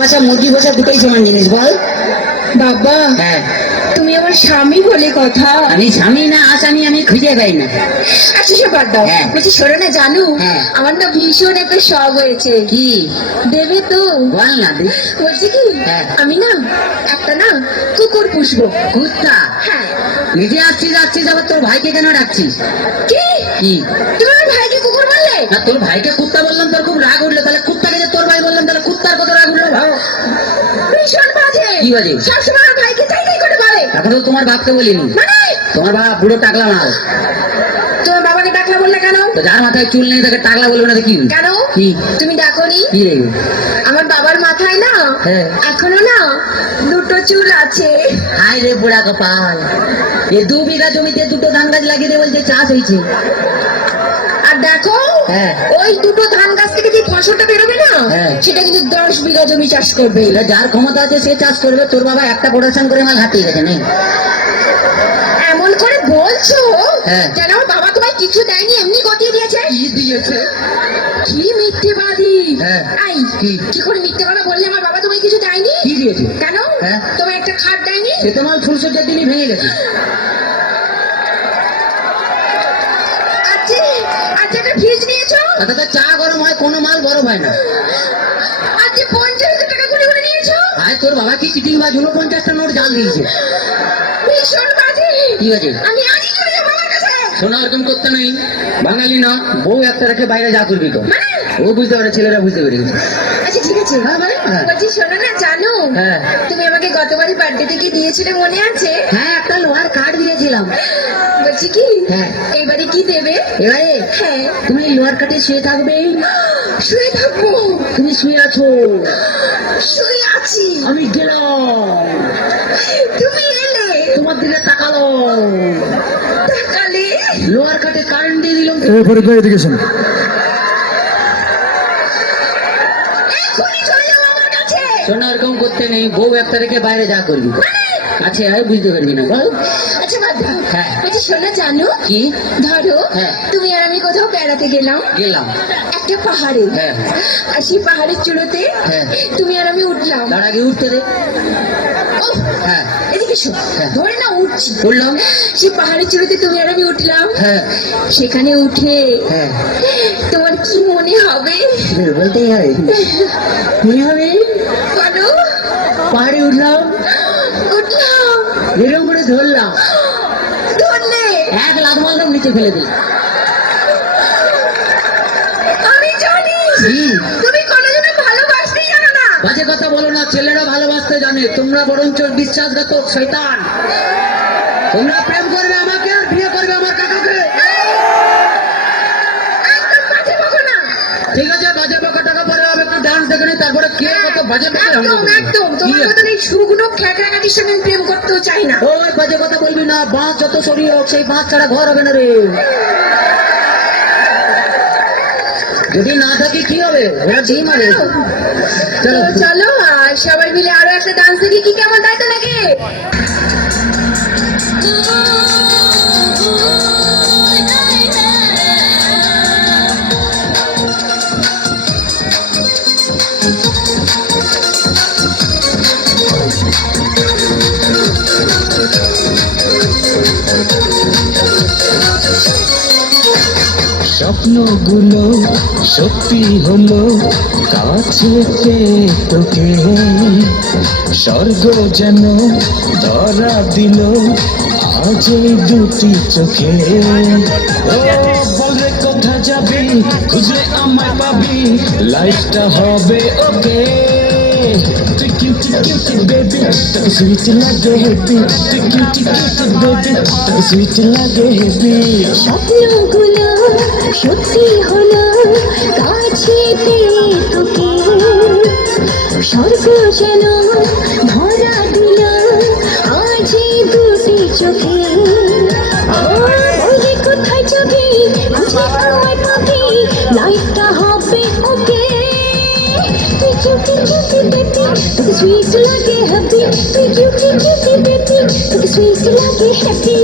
বাসা মুরগি বসা দুটোই সমান জিনিস বল। বাবা হ্যাঁ তুমি আমার স্বামী বলে কথা। আমি স্বামী না আসামি আমি খুঁজে পাই না। আচ্ছা সে বাদ দাও, হ্যাঁ। বলছি শোনো না জানু, হ্যাঁ। আমার না ভীষণ একটা শখ হয়েছে। কি দেবে তো? বল না দি। বলছি কি হ্যাঁ। আমি না একটা না কুকুর পুষবো। কুত্তা? হ্যাঁ। নিজে আসছিস আবার তোর ভাইকে কেন ডাকছিস? কি কি তুমি আমার ভাইকে কুকুর বললে? না তোর ভাইকে কুত্তা বললাম তোর খুব রাগ উঠলো, তাহলে কুত্তাকে যে তোর ভাই বললাম তাহলে কুত্তার কত রাগ উঠলো ভাও। ভীষণ বাজে। কি বাজে? সবসময় আমার ভাইকে চাই করে বলে। এখন তো তোমার বাপকে বলিনি, মানে তোমার বাপ বুড়ো টাকলা মাল। তোমার বাবাকে টাকলা বললে কেন? তো যার মাথায় চুল নেই তাকে টাকলা বলবে না তো কি? কেন? কি তুমি দেখোনি কি রে? আমার বাবার মাথায় না হ্যাঁ। এখনো না দুটো চুল আছে। হাই রে বুড়া কপাল, এ 2 বিঘা জমিতে দুটো ধান গাছ লাগিয়ে দিয়ে বলছে চাষ হয়েছে। আর দেখো হ্যাঁ। ওই দুটো ধান গাছ থেকে যে ফসলটা বেরোবে না হ্যাঁ। সেটা কিন্তু 10 বিঘা জমি চাষ করবে। এটা যার ক্ষমতা আছে সে চাষ করবে, তোর বাবা একটা প্রোডাকশন করে মাল হাতিয়ে গেছে নেই। এমন করে বলছো হ্যাঁ। যেন আমার বাবা তোমায় কিছু দেয়নি, এমনি গতিয়ে দিয়েছে। কি দিয়েছে? কি মিথ্যেবাদী। হ্যাঁ। এই কি? কি করে মিথ্যে কথা বললে আমার বাবা তোমায় কিছু দেয়নি? কি দিয়েছে? কেন? হ্যাঁ। তোমায় একটা খাট দেয়নি? সে তো মাল ফুলসজ্জার দিনই ভেঙে গেছে। আচ্ছা আচ্ছা একটা ফ্রিজ নিয়েছো? তাতে তো চা গরম হয়, কোনো মাল গরম হয় না। আচ্ছা 50,000 টাকা করে নিয়েছো? আয় তোর বাবা কি চিটিং বাজ, 49টা নোট জাল দিয়েছে। ভীষণ বাজে। কি বাজে? আমি আজই চলে যাবো বাবার কাছে। শোনা ওরকম করতে নেই, বাঙালি না, বউ একটা রেখে বাইরে যা করবি তো। মানে? ও বুঝতে পারে, ছেলেরা বুঝতে পেরে গেছে। আচ্ছা ঠিক আছে। হ্যাঁ। বলছি শোনো না জানো, হ্যাঁ। তুমি আমাকে গতবারই বার্থডে থেকে দিয়েছিলে মনে আছে? হ্যাঁ একটা লোহার কাঠ দিয়েছিলাম। বলছি কি হ্যাঁ। এবারে কি দেবে? এবারে হ্যাঁ। তুমি লোহার কাঠে শুয়ে থাকবে। শুয়ে থাকবো? তুমি শুয়ে আছো, শুয়ে আছি। আমি গেলাম, তুমি এলে, তোমার দিকে তাকালো, তাকালে লোহার কাঠে কারেন্ট দিয়ে দিলাম। এখনই চলে যাবো আমার কাছে। শোনা ওরকম করতে নেই, বউ একটা রেখে বাইরে যা করবি। আচ্ছা আয় বুঝতে পারবি না বল। আচ্ছা বাদ দাও। হ্যাঁ। বলছি শোনো জানো, কি? ধরো হ্যাঁ। তুমি আর আমি কোথাও বেড়াতে গেলাম গেলাম। একটা পাহাড়ে। হ্যাঁ। আর সেই পাহাড়ের চূড়োতে হ্যাঁ। তুমি আর আমি উঠলাম। তার আগে উঠতে দে। ওহ, হ্যাঁ। এদিকে শো। হ্যাঁ। ধরে না উঠছি। উঠলাম। সেই পাহাড়ের চূড়োতে তুমি আর আমি উঠলাম। হ্যাঁ। সেখানে উঠে হ্যাঁ। তোমার কি মনে হবে? বলতেই হয়, মনে হবে বলো। পাহাড়ে উঠলাম, উঠলাম, এরকম করে ধরলাম, ধরলে 1 লাখ মারলাম, নিচে ফেলে দিই। আমি জানি তুমি কোনোদিনও ভালোবাসতেই জানো না। বাজে কথা বলো না, ছেলেরা ভালোবাসতে জানে, তোমরা বরঞ্চ বিশ্বাসঘাতক শয়তান। তোমরা প্রেম করবে আমাকে আর বিয়ে করবে আমার কাকাকে। একদম বাজে বকো না। ঠিক আছে, বাজে বকা টাকা পরে হবে, একটু ডান্স দেখে নি, তারপরে কে কত বাজে বকে একদম একদম তোমার মতন এই শুকনো খ্যাকড়াকাটির সঙ্গে আমি প্রেম করতেও চাই না। ওই বাজে কথা বলবি না, বাঁশ যত সরি হোক সেই বাঁশ ছাড়া ঘর হবে না রে। যদি না থাকি কি হবে, ওরা ডিম হবে। তো চলো আর সবাই মিলে আরো একটা ডান্স দেখি, কি কেমন তাই তো লাগে? স্বপ্নগুলো সত্যি হলো কাছে পেয়ে তোকে, স্বর্গ যেন ধরা দিল আজ এই দুটি চোখে। ও বলে কোথা যাবি, খুঁজলে আমায় পাবি, লাইফটা হবে ওকে। তুই কিউটি কিউটি বেবি, তোকে সুইট লাগে হেভি, তুই কিউটি কিউটি বেবি, তোকে সুইট লাগে হেভি। স্বপ্নগুলো সত্যি হলো কাছে পেয়ে তোকে, স্বর্গ যেন ধরা দিল আজ এই দুটি চোখে। বলে কোথায় যাবি, খুঁজে আমায় পাবি, লাইফটা হবে ওকে। তুই কিউটি কিউটি বেবি, তোকে সুইট লাগে হ্যাপি, তুই কিউটি কিউটি বেবি, তোকে সুইট লাগে হ্যাপি।